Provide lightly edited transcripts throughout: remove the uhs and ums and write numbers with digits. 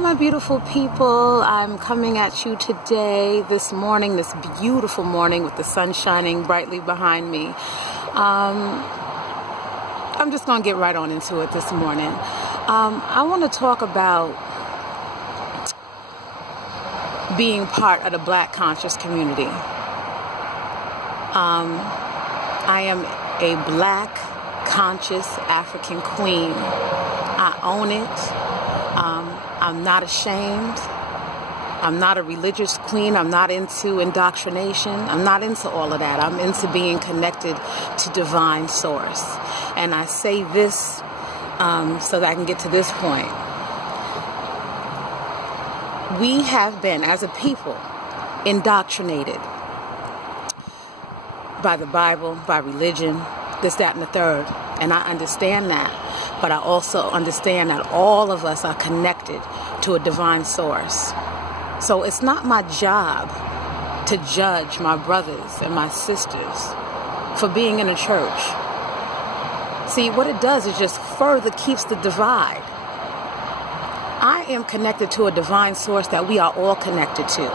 my beautiful people. I'm coming at you today, this morning, this beautiful morning with the sun shining brightly behind me. I'm just going to get right on into it this morning. I want to talk about being part of the Black conscious community. I am a Black conscious African queen. I own it. I'm not ashamed. I'm not a religious queen. I'm not into indoctrination. I'm not into all of that. I'm into being connected to divine source. And I say this so that I can get to this point. We have been, as a people, indoctrinated by the Bible, by religion, this, that, and the third. And I understand that. But I also understand that all of us are connected to a divine source. So it's not my job to judge my brothers and my sisters for being in a church. See, what it does is just further keeps the divide. I am connected to a divine source that we are all connected to.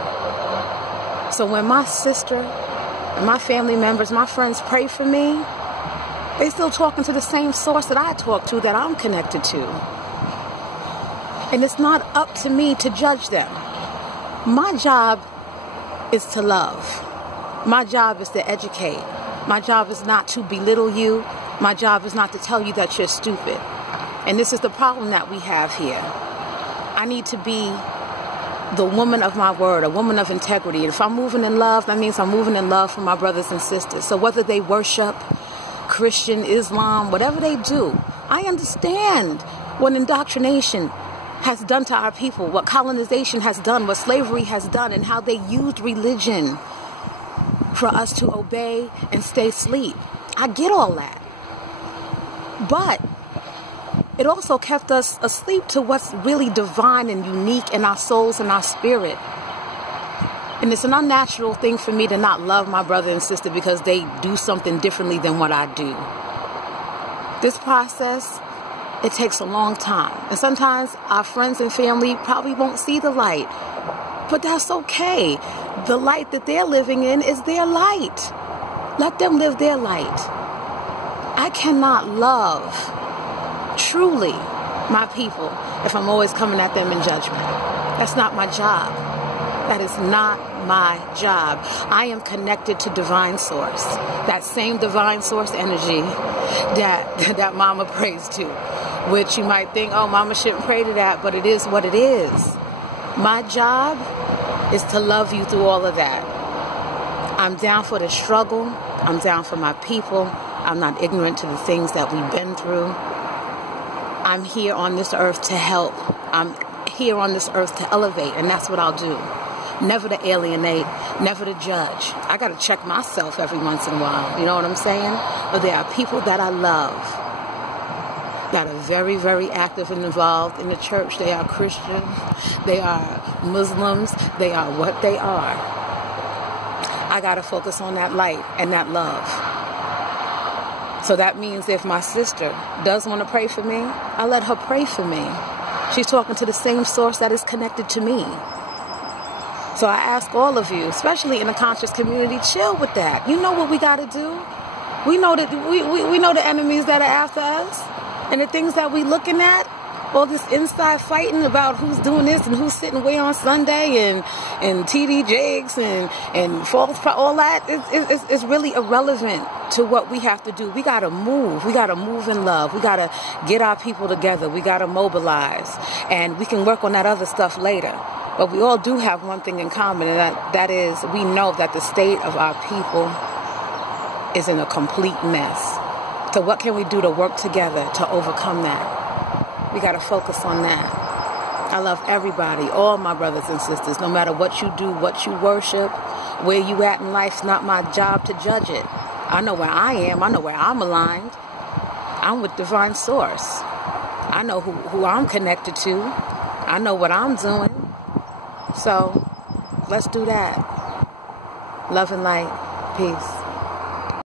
So when my sister, my family members, my friends pray for me, they still talking to the same source that I talk to, that I'm connected to. And it's not up to me to judge them. My job is to love. My job is to educate. My job is not to belittle you. My job is not to tell you that you're stupid. And this is the problem that we have here. I need to be the woman of my word, a woman of integrity. And if I'm moving in love, that means I'm moving in love for my brothers and sisters. So whether they worship Christian, Islam, whatever they do, I understand what indoctrination has done to our people, what colonization has done, what slavery has done, and how they used religion for us to obey and stay asleep. I get all that. But it also kept us asleep to what's really divine and unique in our souls and our spirit. And it's an unnatural thing for me to not love my brother and sister because they do something differently than what I do. This process, it takes a long time. And sometimes our friends and family probably won't see the light. But that's okay. The light that they're living in is their light. Let them live their light. I cannot love truly my people if I'm always coming at them in judgment. That's not my job. That is not my job. I am connected to divine source. That same divine source energy that mama prays to. Which you might think, oh, mama shouldn't pray to that, but it is what it is. My job is to love you through all of that. I'm down for the struggle. I'm down for my people. I'm not ignorant to the things that we've been through. I'm here on this earth to help. I'm here on this earth to elevate, and that's what I'll do. Never to alienate, never to judge. I got to check myself every once in a while. You know what I'm saying? But there are people that I love that are very, very active and involved in the church. They are Christian. They are Muslims. They are what they are. I got to focus on that light and that love. So that means if my sister does want to pray for me, I let her pray for me. She's talking to the same source that is connected to me. So I ask all of you, especially in the conscious community, chill with that. You know what we got to do. We know that we know the enemies that are after us, and the things that we looking at. All this inside fighting about who's doing this and who's sitting away on Sunday and TD Jakes and false, all that is really irrelevant to what we have to do. We got to move. We got to move in love. We got to get our people together. We got to mobilize, and we can work on that other stuff later. But we all do have one thing in common, and that is we know that the state of our people is in a complete mess. So what can we do to work together to overcome that? We got to focus on that. I love everybody, all my brothers and sisters, no matter what you do, what you worship, where you at in life. It's not my job to judge it. I know where I am. I know where I'm aligned. I'm with divine source. I know who I'm connected to. I know what I'm doing. So let's do that. Love and light. Peace.